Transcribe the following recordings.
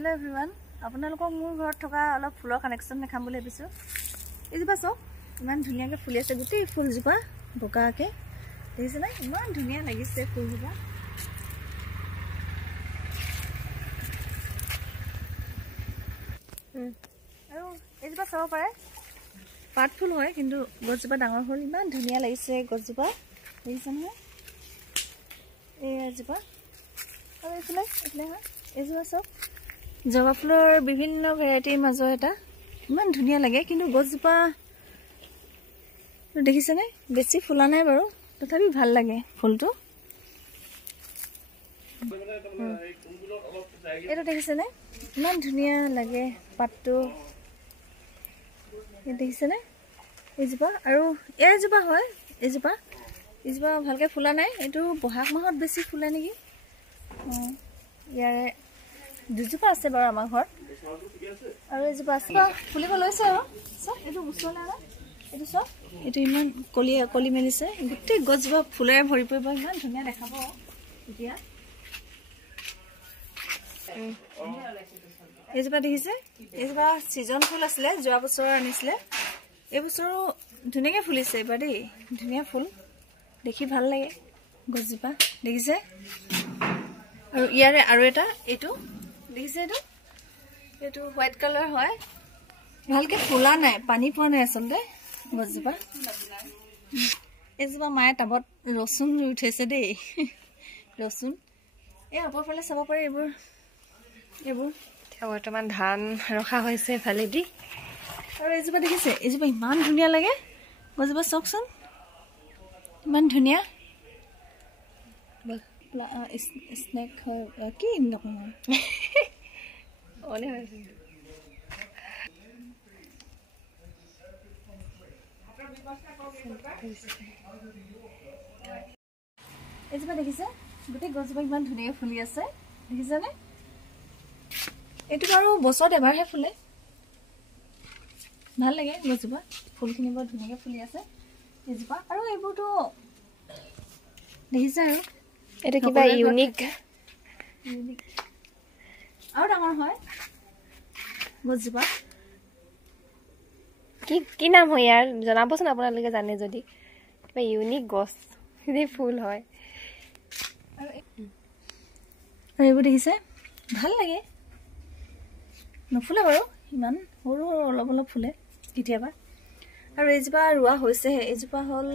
Hello everyone. আপোনালোকক মোৰ ঘৰত থকা অলপ ফুলৰ কানেকচন দেখাম বুলি ভাবিছো। এইজোপা চাওক ইমান ধুনীয়াকৈ ফুলি আছে গোটেই ফুলজোপা বকাকে। দেখিছে না ইমান ধুনীয়া লাগিছে ফুলজোপা। আৰু এইজোপা চাব পাৰে পাত ফুল হয় কিন্তু গছজোপা ডাঙৰ হ'ল ইমান ধুনীয়া লাগিছে গছজোপা। দেখিছে নহয় এইজোপা আৰু এইফালে হয় এইজোপা চাওক জবা ফুলৰ বিভিন্ন ভেৰাইটিৰ মাজৰ এটা ইমান ধুনীয়া লাগে কিন্তু গছজোপা দেখিছেনে বেছি ফুলা নাই বাৰু তথাপি ভাল লাগে ফুলটো। এইটো দেখিছেনে ইমান ধুনীয়া লাগে পাতটো দেখিছেনে এইজোপা আৰু এইজোপা হয় এইজোপা ভালকৈ ফুলা নাই এইটো বহাগ মাহত বেছি ফুলে নেকি। ইয়াৰে দুজোপা আছে বাৰু আমাৰ ঘৰত আৰু এজোপা আছে ফুলিব লৈছে আৰু চাওক এইটো ওচৰলৈ আনা এইটো চাওক এইটো ইমান কলি মেলিছে গোটেই গছজোপা ফুলেৰে ভৰি পৰিব ইমান ধুনীয়া দেখাব এতিয়া। এইজোপা দেখিছে এইজোপা ছিজন ফুল আছিলে যোৱা বছৰ আনিছিলে এই বছৰো ধুনীয়াকৈ ফুলিছে এইবাৰ দেই ধুনীয়া ফুল দেখি ভাল লাগে গছজোপা দেখিছে। আৰু ইয়াৰে আৰু এটা এইটো দেখিছে এইটো হোৱাইট কালাৰ হয় ভালকৈ ফুলা নাই পানী পোৱা নাই আচলতে গছজোপা। এইজোপা মায়ে টাবত ৰচুন ৰুই উঠাইছে দেই ৰচুন এই ওপৰ ফালে চাব পাৰে এইবোৰ বৰ্তমান ধান ৰখা হৈছে ফালেদি। আৰু এইজোপা দেখিছে এইজোপা ইমান ধুনীয়া লাগে গছজোপা চাওকচোন ইমান ধুনীয়া স্নেক হয় কি নকওঁ এইজোপা দেখিছে গোটেই গছজোপা ইমান ধুনীয়াকৈ ফুলি আছে দেখিছেনে। এইটো বাৰু বছৰত এবাৰহে ফুলে ভাল লাগে গছজোপা ফুলখিনি বৰ ধুনীয়াকৈ ফুলি আছে এইজোপা। আৰু এইবোৰতো দেখিছে আৰু এইটো কিবা ইউনিক আৰু ডাঙৰ হয় গছজোপা কি নাম হয় ইয়াৰ জনাবচোন আপোনালোকে জানে যদি কিবা ইউনিক গছ ফুল হয়। আৰু এইবোৰ দেখিছে ভাল লাগে নুফুলে বাৰু ইমান সৰু সৰু অলপ অলপ ফুলে কেতিয়াবা। আৰু এইজোপা ৰোৱা হৈছেহে এইজোপা হ'ল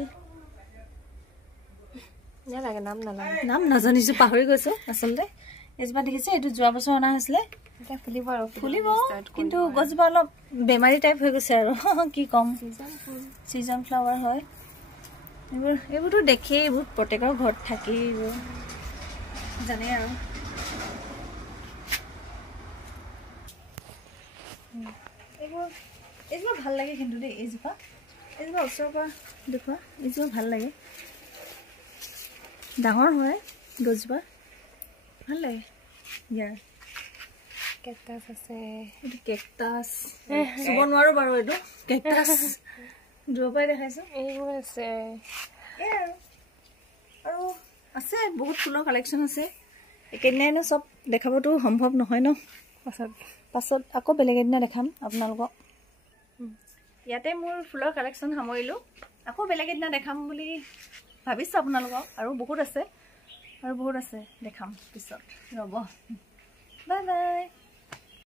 নাম নাজানিছো পাহৰি গৈছো আচলতে। এইজোপা দেখিছে এইটো যোৱা বছৰ অনা হৈছিলে এতিয়া ফুলিব কিন্তু গছজোপা অলপ বেমাৰী টাইপ হৈ গৈছে আৰু কি ক'ম ছিজন ফ্লাৱাৰ হয় এইবোৰতো দেখেই এইবোৰ প্ৰত্যেকৰ ঘৰত থাকেই এইবোৰ জানেই আৰু। এইজোপা ভাল লাগে কিন্তু দেই এইজোপা ওচৰৰ পৰা দেখুৱা এইজোপা ভাল লাগে ডাঙৰ হয় গছজোপা ভাল লাগে। ইয়াৰ কেকটাছ আছে এইটো কেকটাছ চুব নোৱাৰো বাৰু এইটো কেকটাছ দূৰৰ পৰাই দেখাইছো এইবোৰ আছে আৰু আছে বহুত ফুলৰ কালেকশ্যন আছে একেদিনাইনো চব দেখাবতো সম্ভৱ নহয় ন পাছত আকৌ বেলেগ এদিনা দেখাম আপোনালোকক। ইয়াতে মোৰ ফুলৰ কালেকশ্যন সামৰিলোঁ আকৌ বেলেগ এদিনা দেখাম বুলি ভাবিছোঁ আপোনালোকক আৰু বহুত আছে দেখাম পিছত ৰ'ব বাই বাই।